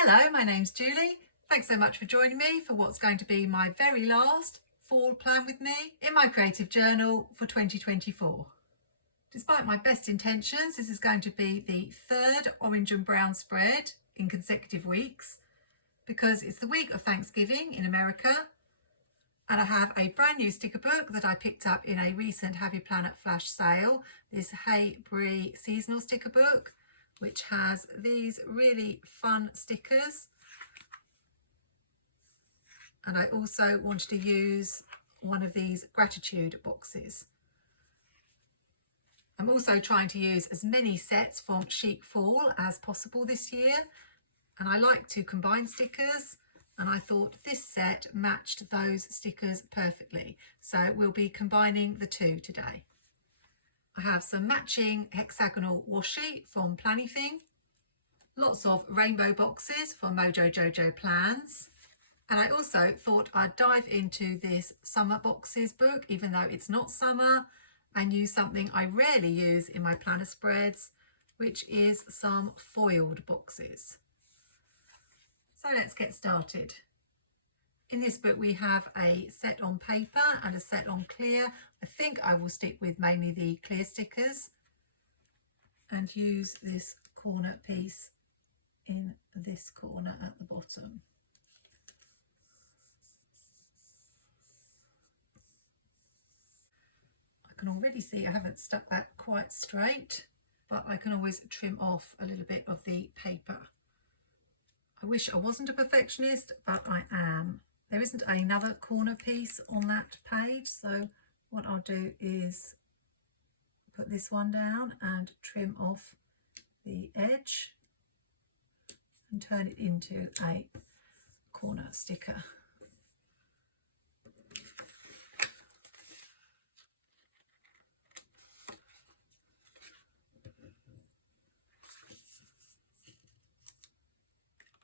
Hello, my name's Julie. Thanks so much for joining me for what's going to be my very last fall plan with me in my creative journal for 2024. Despite my best intentions, this is going to be the third orange and brown spread in consecutive weeks because it's the week of Thanksgiving in America, and I have a brand new sticker book that I picked up in a recent Happy Planner flash sale, this Hey Brie seasonal sticker book, which has these really fun stickers. And I also wanted to use one of these gratitude boxes. I'm also trying to use as many sets from Chic Fall as possible this year, and I like to combine stickers, and I thought this set matched those stickers perfectly, so we'll be combining the two today. I have some matching hexagonal washi from Plannertips, lots of rainbow boxes from Mojo Jojo Plans, and I also thought I'd dive into this summer boxes book, even though it's not summer, and use something I rarely use in my planner spreads, which is some foiled boxes. So let's get started. In this book we have a set on paper and a set on clear. I think I will stick with mainly the clear stickers and use this corner piece in this corner at the bottom. I can already see I haven't stuck that quite straight, but I can always trim off a little bit of the paper. I wish I wasn't a perfectionist, but I am. There isn't another corner piece on that page, so what I'll do is put this one down and trim off the edge and turn it into a corner sticker.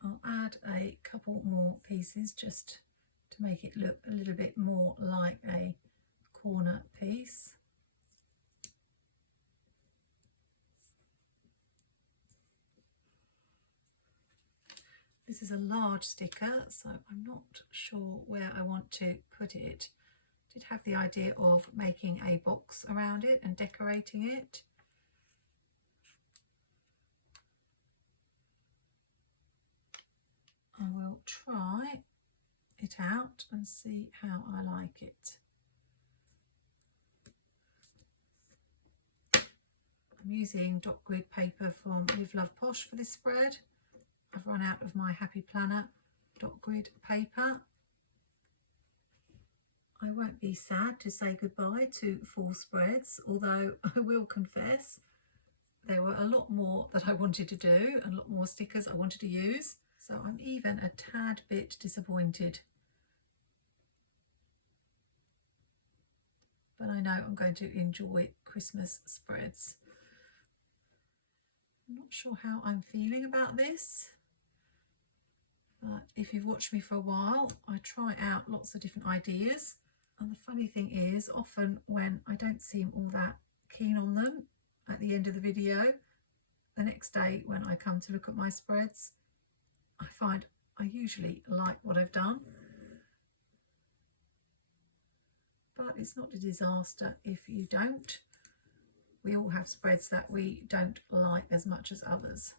I'll add a couple more pieces just to make it look a little bit more like a corner piece. This is a large sticker, so I'm not sure where I want to put it. I did have the idea of making a box around it and decorating it. I will try it out and see how I like it. I'm using dot grid paper from Liveloveposh for this spread. I've run out of my Happy Planner dot grid paper. I won't be sad to say goodbye to fall spreads, although I will confess there were a lot more that I wanted to do and a lot more stickers I wanted to use. So I'm even a tad bit disappointed. But I know I'm going to enjoy Christmas spreads. I'm not sure how I'm feeling about this, but if you've watched me for a while, I try out lots of different ideas. And the funny thing is, often when I don't seem all that keen on them at the end of the video, the next day when I come to look at my spreads, I find I usually like what I've done. But it's not a disaster if you don't. We all have spreads that we don't like as much as others.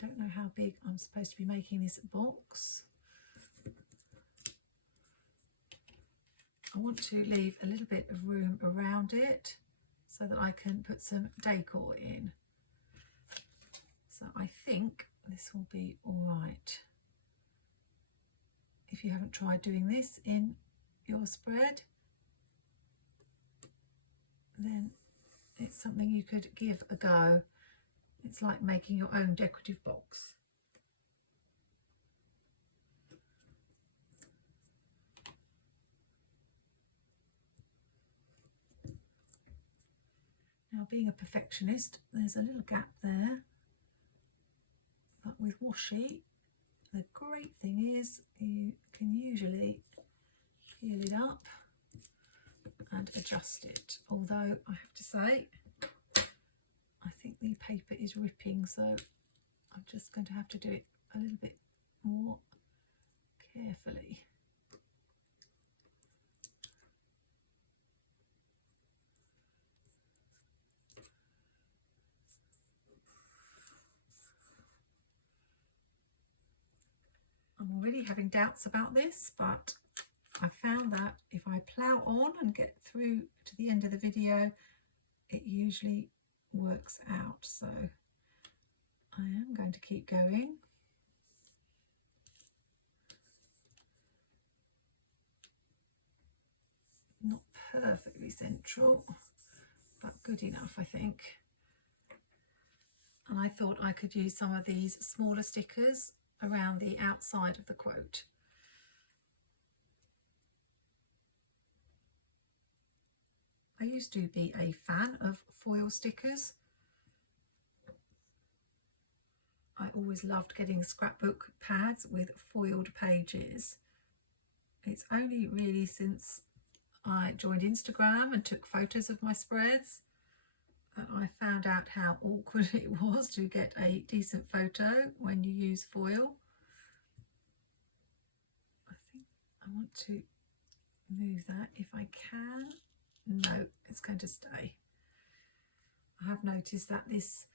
I don't know how big I'm supposed to be making this box. I want to leave a little bit of room around it so that I can put some decor in. So I think this will be all right. If you haven't tried doing this in your spread, then it's something you could give a go. It's like making your own decorative box. Now, being a perfectionist, there's a little gap there, but with washi, the great thing is you can usually peel it up and adjust it. Although I have to say, I think the paper is ripping, so I'm just going to have to do it a little bit more carefully. I'm already having doubts about this, but I found that if I plough on and get through to the end of the video, it usually works out. So I am going to keep going. Not perfectly central, but good enough, I think. And I thought I could use some of these smaller stickers around the outside of the quote. I used to be a fan of foil stickers. I always loved getting scrapbook pads with foiled pages. It's only really since I joined Instagram and took photos of my spreads that I found out how awkward it was to get a decent photo when you use foil. I think I want to move that if I can. No, it's going to stay. I have noticed that this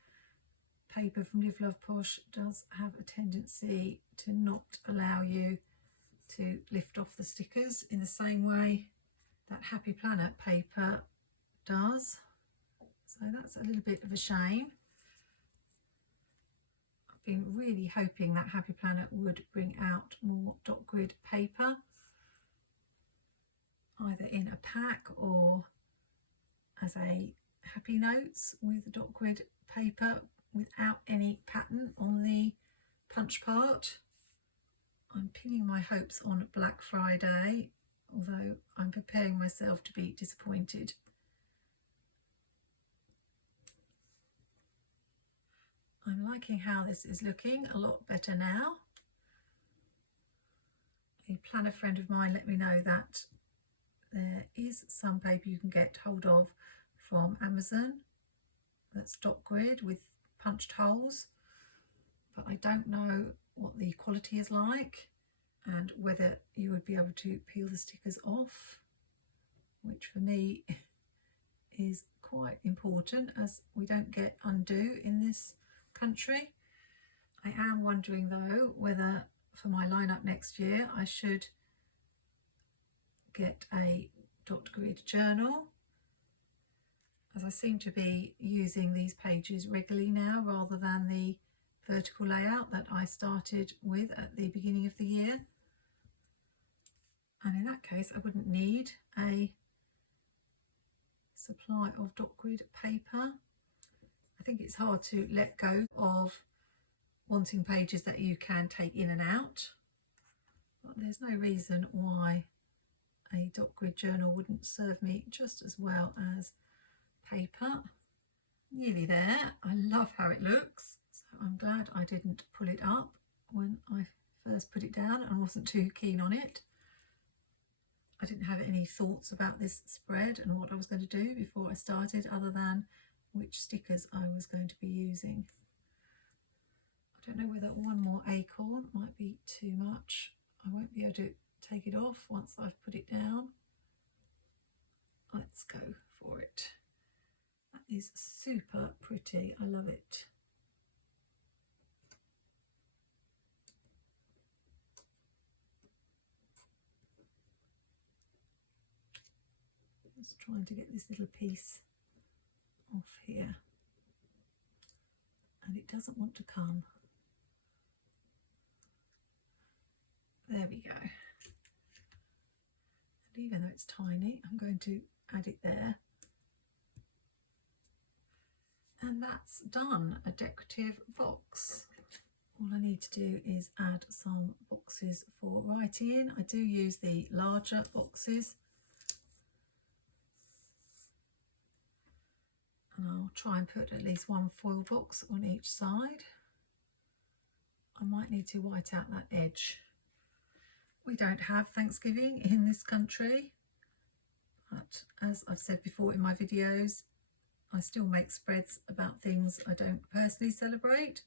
paper from Live Love Posh does have a tendency to not allow you to lift off the stickers in the same way that Happy Planner paper does. So that's a little bit of a shame. I've been really hoping that Happy Planner would bring out more dot grid paper, either in a pack or as a happy notes with dot grid paper without any pattern on the punch part. I'm pinning my hopes on Black Friday, although I'm preparing myself to be disappointed. I'm liking how this is looking a lot better now. A planner friend of mine let me know that there is some paper you can get hold of from Amazon that's dot grid with punched holes, but I don't know what the quality is like and whether you would be able to peel the stickers off, which for me is quite important as we don't get undo in this country. I am wondering though whether for my lineup next year I should get a dot grid journal, as I seem to be using these pages regularly now rather than the vertical layout that I started with at the beginning of the year. And in that case I wouldn't need a supply of dot grid paper. I think it's hard to let go of wanting pages that you can take in and out, but there's no reason why a dot grid journal wouldn't serve me just as well as paper. Nearly there. I love how it looks, so I'm glad I didn't pull it up when I first put it down and wasn't too keen on it. I didn't have any thoughts about this spread and what I was going to do before I started, other than which stickers I was going to be using. I don't know whether one more acorn might be too much. I won't be able to take it off once I've put it down. Let's go for it. That is super pretty. I love it. Just trying to get this little piece off here, and it doesn't want to come. There we go. And even though it's tiny, I'm going to add it there. And that's done, a decorative box. All I need to do is add some boxes for writing in. I do use the larger boxes. And I'll try and put at least one foil box on each side. I might need to white out that edge. We don't have Thanksgiving in this country, but as I've said before in my videos, I still make spreads about things I don't personally celebrate.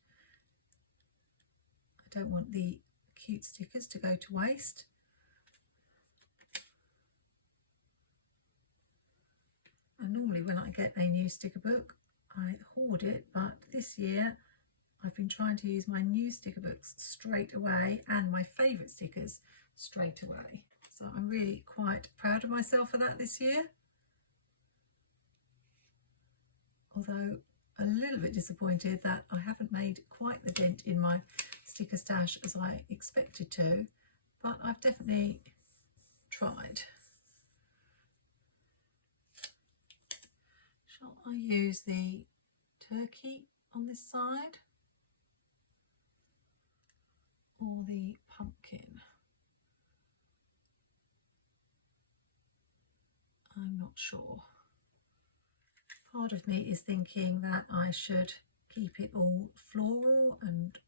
don't want the cute stickers to go to waste. And normally when I get a new sticker book, I hoard it, but this year I've been trying to use my new sticker books straight away and my favourite stickers straight away. So I'm really quite proud of myself for that this year. Although a little bit disappointed that I haven't made quite the dent in my sticker stash as I expected to, but I've definitely tried. Shall I use the turkey on this side or the pumpkin? I'm not sure. Part of me is thinking that I should keep it all floral and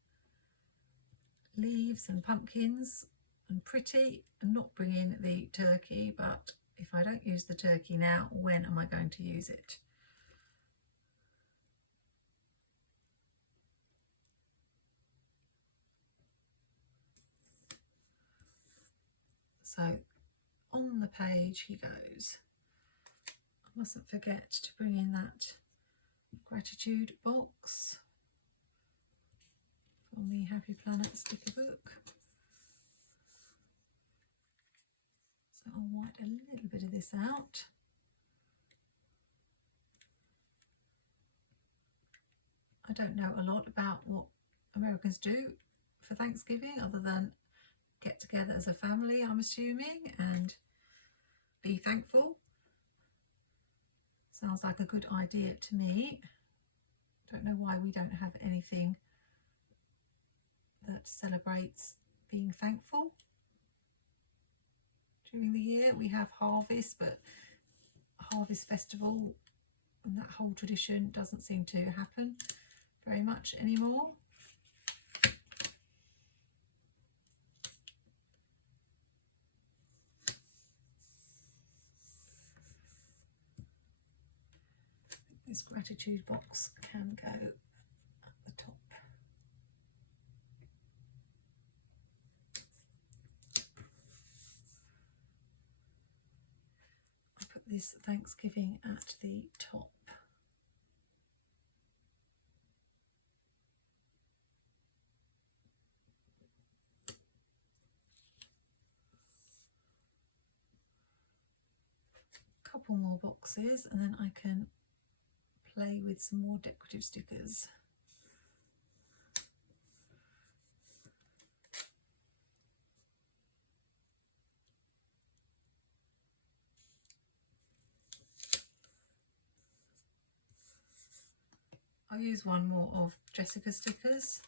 leaves and pumpkins and pretty and not bring in the turkey, but if I don't use the turkey now, when am I going to use it? So on the page he goes. I mustn't forget to bring in that gratitude box from the Happy Planner sticker book. So I'll white a little bit of this out. I don't know a lot about what Americans do for Thanksgiving other than get together as a family, I'm assuming, and be thankful. Sounds like a good idea to me. Don't know why we don't have anything that celebrates being thankful during the year. We have harvest, but harvest festival and that whole tradition doesn't seem to happen very much anymore. This gratitude box can go at the top. I put this Thanksgiving at the top. Couple more boxes and then I can play with some more decorative stickers. I'll use one more of Jessica's stickers.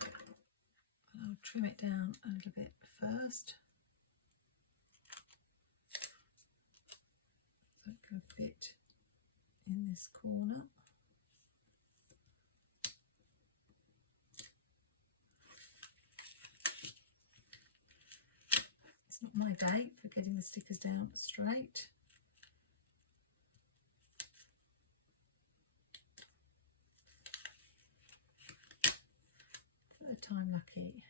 And I'll trim it down a little bit first so it can fit in this corner. It's not my day for getting the stickers down straight. Third time lucky.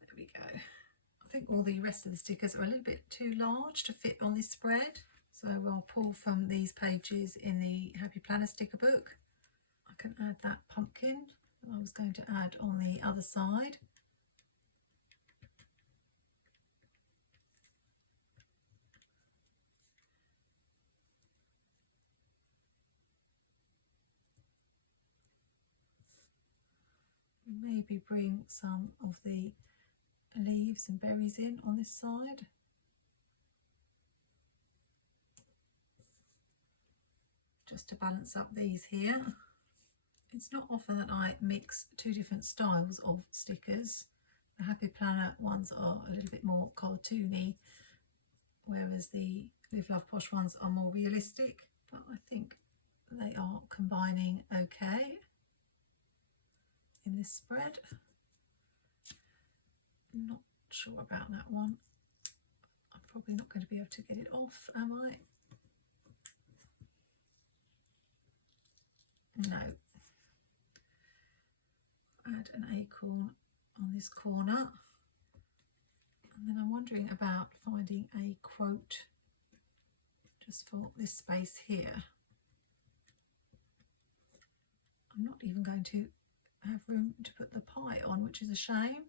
There we go. I think all the rest of the stickers are a little bit too large to fit on this spread. So I'll pull from these pages in the Happy Planner sticker book. I can add that pumpkin that I was going to add on the other side. Maybe bring some of the leaves and berries in on this side. Just to balance up these here. It's not often that I mix two different styles of stickers. The Happy Planner ones are a little bit more cartoony, whereas the Live Love Posh ones are more realistic, but I think they are combining okay in this spread. Not sure about that one. I'm probably not going to be able to get it off, am I? No. Add an acorn on this corner. And then I'm wondering about finding a quote just for this space here. I'm not even going to have room to put the pie on, which is a shame.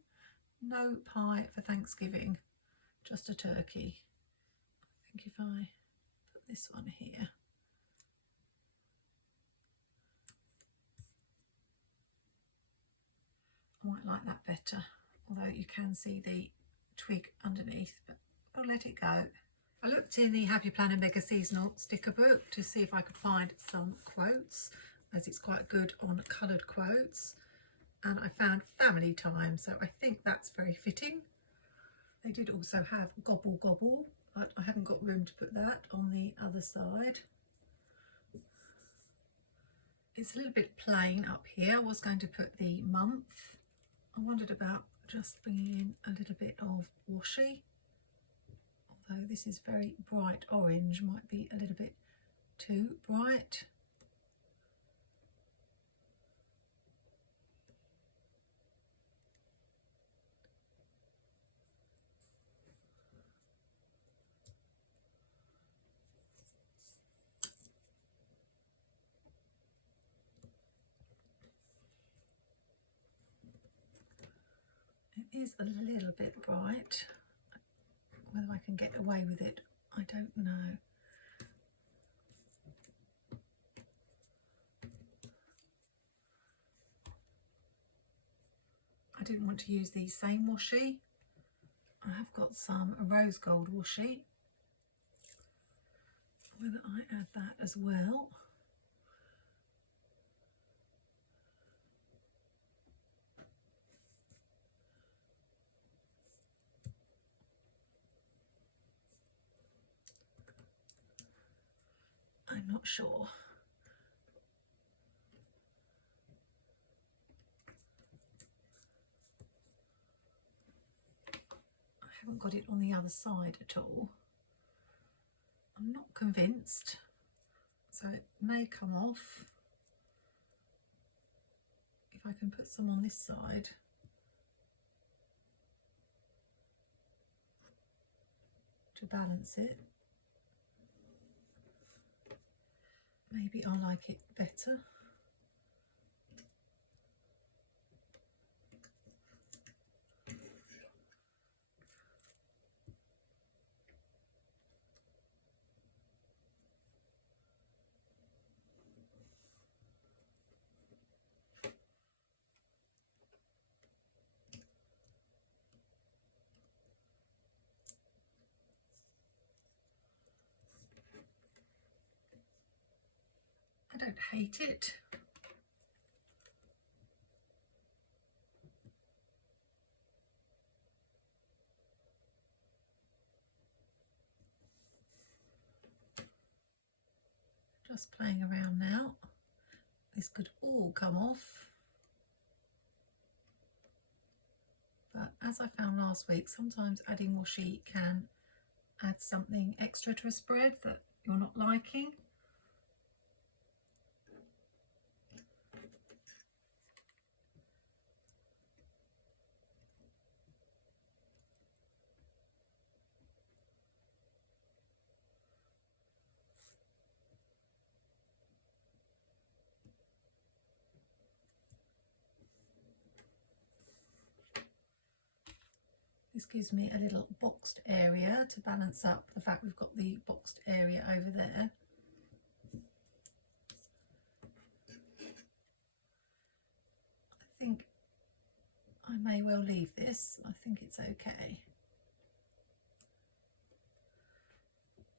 No pie for Thanksgiving, just a turkey. I think if I put this one here. I might like that better, although you can see the twig underneath, but I'll let it go. I looked in the Happy Planner Mega Seasonal sticker book to see if I could find some quotes, as it's quite good on coloured quotes, and I found family time, so I think that's very fitting. They did also have gobble gobble, but I haven't got room to put that on the other side. It's a little bit plain up here. I was going to put the month. I wondered about just bringing in a little bit of washi, although this is very bright orange, might be a little bit too bright. It is a little bit bright. Whether I can get away with it, I don't know. I didn't want to use the same washi. I have got some rose gold washi. Whether I add that as well. I'm not sure. I haven't got it on the other side at all. I'm not convinced, so it may come off. If I can put some on this side. To balance it. Maybe I'll like it better. I don't hate it. Just playing around now. This could all come off. But as I found last week, sometimes adding washi can add something extra to a spread that you're not liking. This gives me a little boxed area to balance up the fact we've got the boxed area over there. I think I may well leave this. I think it's okay.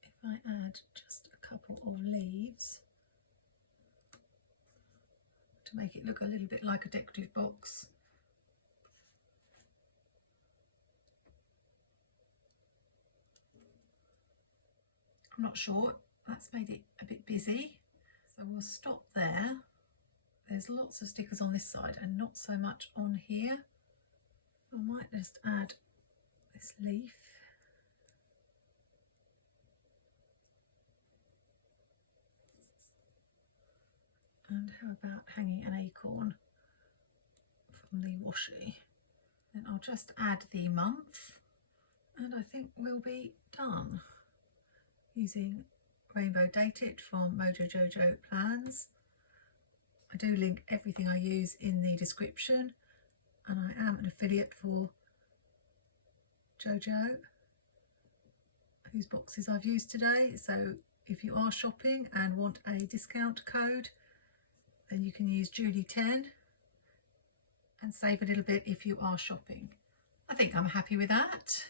If I add just a couple of leaves to make it look a little bit like a decorative box. I'm not sure, that's made it a bit busy, so we'll stop there. There's lots of stickers on this side and not so much on here. I might just add this leaf. And how about hanging an acorn from the washi? Then I'll just add the month and I think we'll be done. Using Rainbow Dated from Mojo Jojo Plans. I do link everything I use in the description, and I am an affiliate for Jojo, whose boxes I've used today. So if you are shopping and want a discount code, then you can use Julie10 and save a little bit if you are shopping. I think I'm happy with that.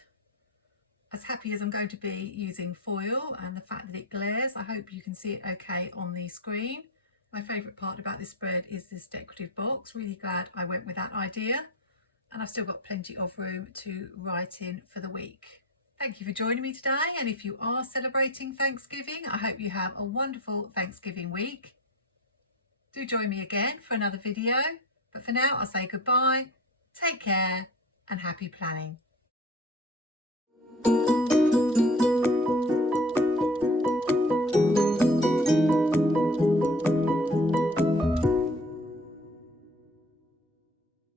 As happy as I'm going to be using foil and the fact that it glares. I hope you can see it okay on the screen. My favourite part about this spread is this decorative box. Really glad I went with that idea. And I've still got plenty of room to write in for the week. Thank you for joining me today. And if you are celebrating Thanksgiving, I hope you have a wonderful Thanksgiving week. Do join me again for another video. But for now, I'll say goodbye, take care, and happy planning.